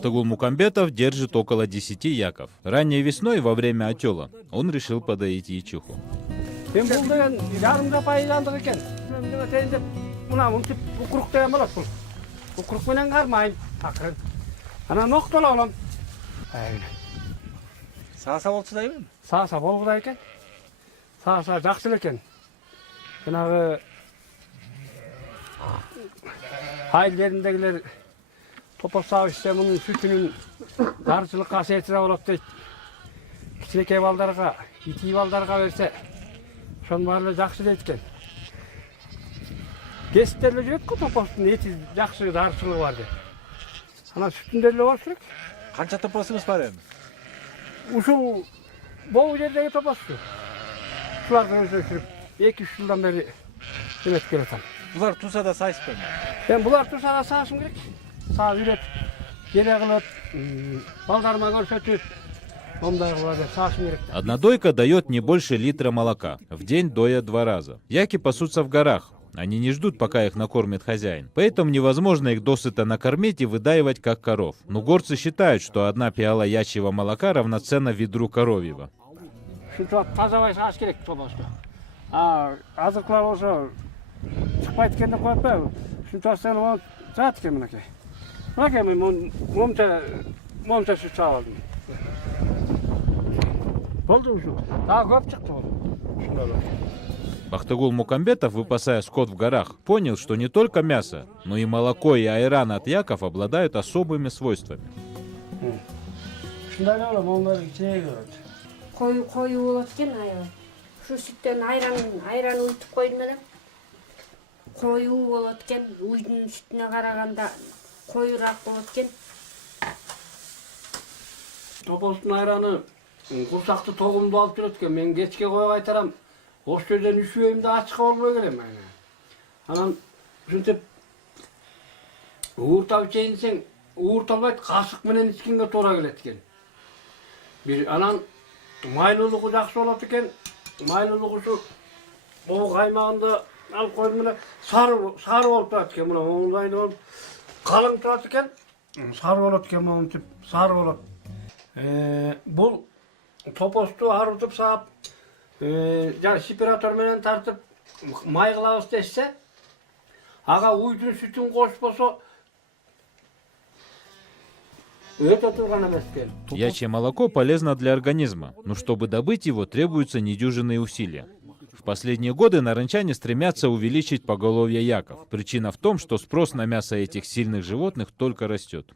Бахтыгул Мукамбетов держит около 10 яков. Ранней весной, во время отела, он решил подоить ячуху. Мен бұл деген жарымда пайдаландық екен. Мен деп өтейін деп, мына ұмтып ұқырық деген болады бұл. Ұқырықпенен қармайын, ақырын. Ана ноқтала олам. Сааса болса да емен? Сааса болғыда екен. Сааса жақсыл екен. Жаңағы айыл жеріндегілер топас сауы ішсе мұның сүтінің даршылық қасиеті болады дейді. Кішірекей балдарға, ити балдарға берсе, соның барлығы жақсы дейді екен. Кесіптерлі жүреді қой топастың еті жақсы даршылығы бар деп. Ана сүтіндерлі болшы керек. Қанша топасыңыз бар емен? Ушул бұл жердегі топасы. Шуларды өсіріп, 2-3 жылдан бері демет келетім. Бұлар туса да сайыс бен? Мен бұлар туса да сағышым керек. Сағ үйрет, жере қылып, балдарыма көрсетіп, ондай қылып сағышым керек. Одна дойка дает не больше литра молока. В день доят 2 раза. Яки пасутся в горах. Они не ждут, пока их накормит хозяин. Поэтому невозможно их досыта накормить и выдаивать, как коров. Но горцы считают, что 1 пиала ячьего молока равноценна ведру коровьего. Тазабай сағыш керек топасты. Азықлар осы шықпайды кенде қойып бай, шынтастан ол жат екен мінекей. Мінекей мен момша сүт сағалдым. Болды ұшу. Тағы көп шықты ол. Бахтыгул Мукамбетов, выпасая скот в горах, понял, что не только мясо, но и молоко и айран от яков обладают особыми свойствами. Koyu болады екен аяғы. Шу сүттен айран ұйтып қойдым. Koyu болады екен, ұйдың сүтіне қарағанда koyuрақ болады екен. Топастың айраны құрсақты тоғымды алып жүреді екен. Мен кешке қойып айтарам. Осы жерден үшеуімді ашыққа болмай келем. Анан сүнтіп уыртап ішейінсең, уырталмайды, қасық менен ішкенге тура келеді екен. Bir anan maylılığı жақсы болады екен. Maylılığı şu o qaymağında alып қойдым мына сары болып тұрады екен. Мына оңдайды болып қалың тұрады екен. Сары болады екен, мына сары болады. Бұл топосты арытып сап, сепараторменен тартып май қылабыз десе, аға уйдың сүтін қосып болса, это тұрған емес екен. Ячье молоко полезно для организма, но чтобы добыть его, требуются недюжинные усилия. В последние годы нарынчане стремятся увеличить поголовье яков. Причина в том, что спрос на мясо этих сильных животных только растет.